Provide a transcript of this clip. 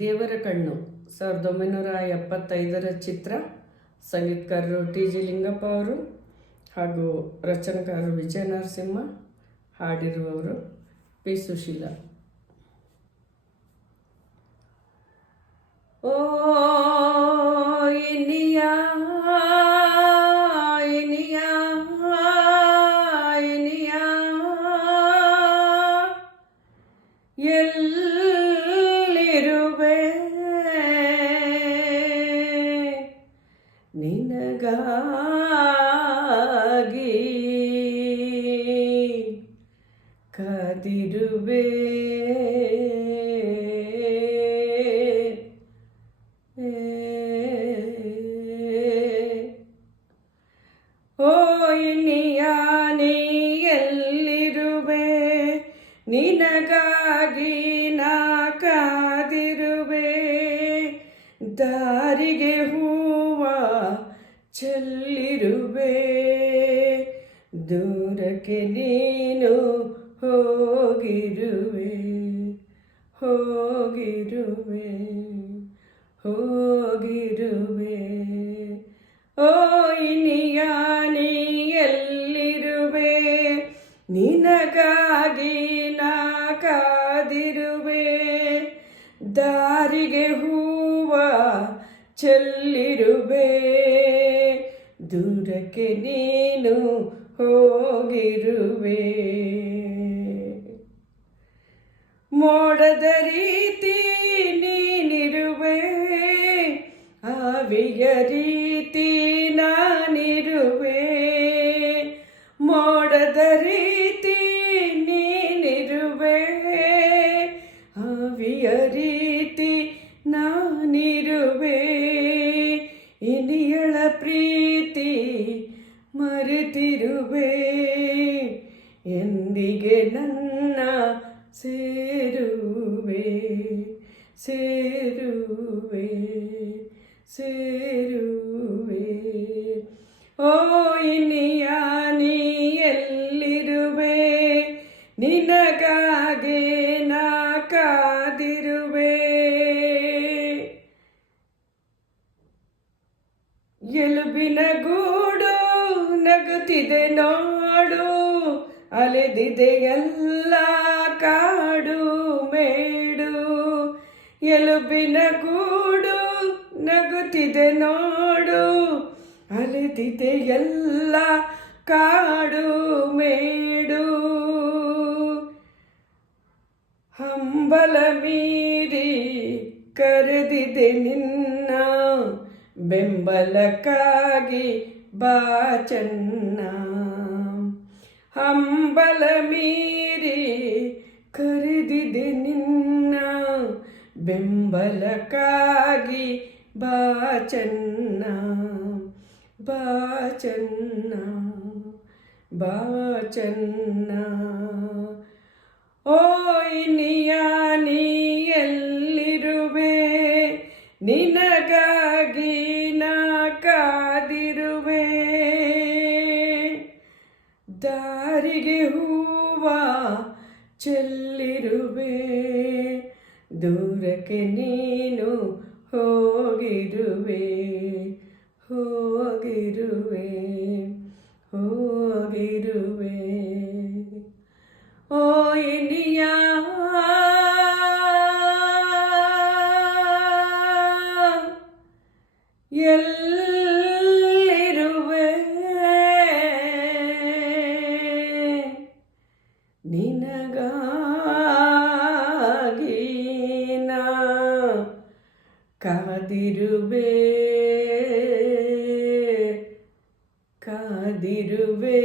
ದೇವರ ಕಣ್ಣು 1975ರ ಚಿತ್ರ. ಸಂಗೀತಕಾರರು ಟಿ.ಜಿ. ಲಿಂಗಪ್ಪ ಅವರು ಹಾಗೂ ರಚನಾಕಾರರು ವಿಜಯ ನರಸಿಂಹ, ಹಾಡಿರುವವರು ಪಿ. ಸುಶೀಲಾ. ಓ ಇನಿಯಾ ಇನಿಯಾ ಇನಿಯಾ ಎಲ್ಲಿರುವೆ ನಿನಗಾಗಿ ಕಾದಿರುವೆ ಓ ಇನಿಯಾ ನೀ ಎಲ್ಲಿರುವೆ ನಿನಗಾಗಿ ನಾ ಕಾದಿರುವೆ ದಾರಿಗೆ ಹೂವ ಚೆಲ್ಲಿರುವೆ ದೂರಕ್ಕೆ ನೀನು ಹೋಗಿರುವೆ ಹೋಗಿರುವೆ ಹೋಗಿರುವೆ ಓ ಇನಿಯಾ ನೀ ಎಲ್ಲಿರುವೆ ನಿನಗಾಗಿ ನಾ ಕಾದಿರುವೆ ದಾರಿಗೆ ಹೂವ ಚೆಲ್ಲಿರುವೆ ದೂರಕ್ಕೆ ನೀನು ಹೋಗಿರುವೆ ಮೋಡದ ರೀತಿ ನೀನಿರುವೆ ಆವಿಯ ರೀತಿ ನಾನಿರುವೆ ಮೋಡದ ರೀತಿ ನೀನಿರುವೆ ಆವಿಯ ರೀತಿ ನಾನಿರುವೆ ಇನಿಯಳ ಪ್ರೀತಿ ಮರೆತಿರುವೆ ಎಂದಿಗೆ ನನ್ನ ಸೇರುವೆ ಸೇರುವೆ ಸೇರುವೆ ಓ ಇನಿಯಾ ನೀ ಎಲ್ಲಿರುವೆ ನಿನಗಾಗಿ ನಾ ಕಾದಿರುವೆ ಎಲುಬಿನ ಗೂಡು ನಗುತ್ತಿದೆ ನೋಡು ಅಲೆದಿದೆ ಎಲ್ಲ ಕಾಡು ಮೇಡು ಎಲುಬಿನ ಗೂಡು ನಗುತ್ತಿದೆ ನೋಡು ಅಲೆದಿದೆ ಎಲ್ಲ ಕಾಡು ಮೇಡು ಹಂಬಲ ಮೀರಿ ಕರೆದಿದೆ ನಿನ್ನ ಬೆಂಬಲಕ್ಕಾಗಿ ಬಾ ಚೆನ್ನ ಹಂಬಲ ಮೀರಿ ಕರೆದಿದೆ ನಿನ್ನ ಬೆಂಬಲಕ್ಕಾಗಿ ಬಾ ಚೆನ್ನ ಬಾ ಚೆನ್ನ ಬಾ ಚೆನ್ನ ಓ ಇನಿಯಾ ನೀ ಎಲ್ಲಿರುವೆ ನಿನಗಾಗಿ ನಾ ಕಾದಿರುವೆ ದಾರಿಗೆ ಹೂವ ಚೆಲ್ಲಿರುವೆ ದೂರಕ್ಕೆ ನೀನು ಹೋಗಿರುವೆ ಹೋಗಿರುವೆ ಹೋಗಿರುವೆ ಓ ಇನಿಯಾ ಎಲ್ಲಿರುವೆ ನಿನಗಾಗಿ ನಾ ಕಾದಿರುವೆ ಕಾದಿರುವೆ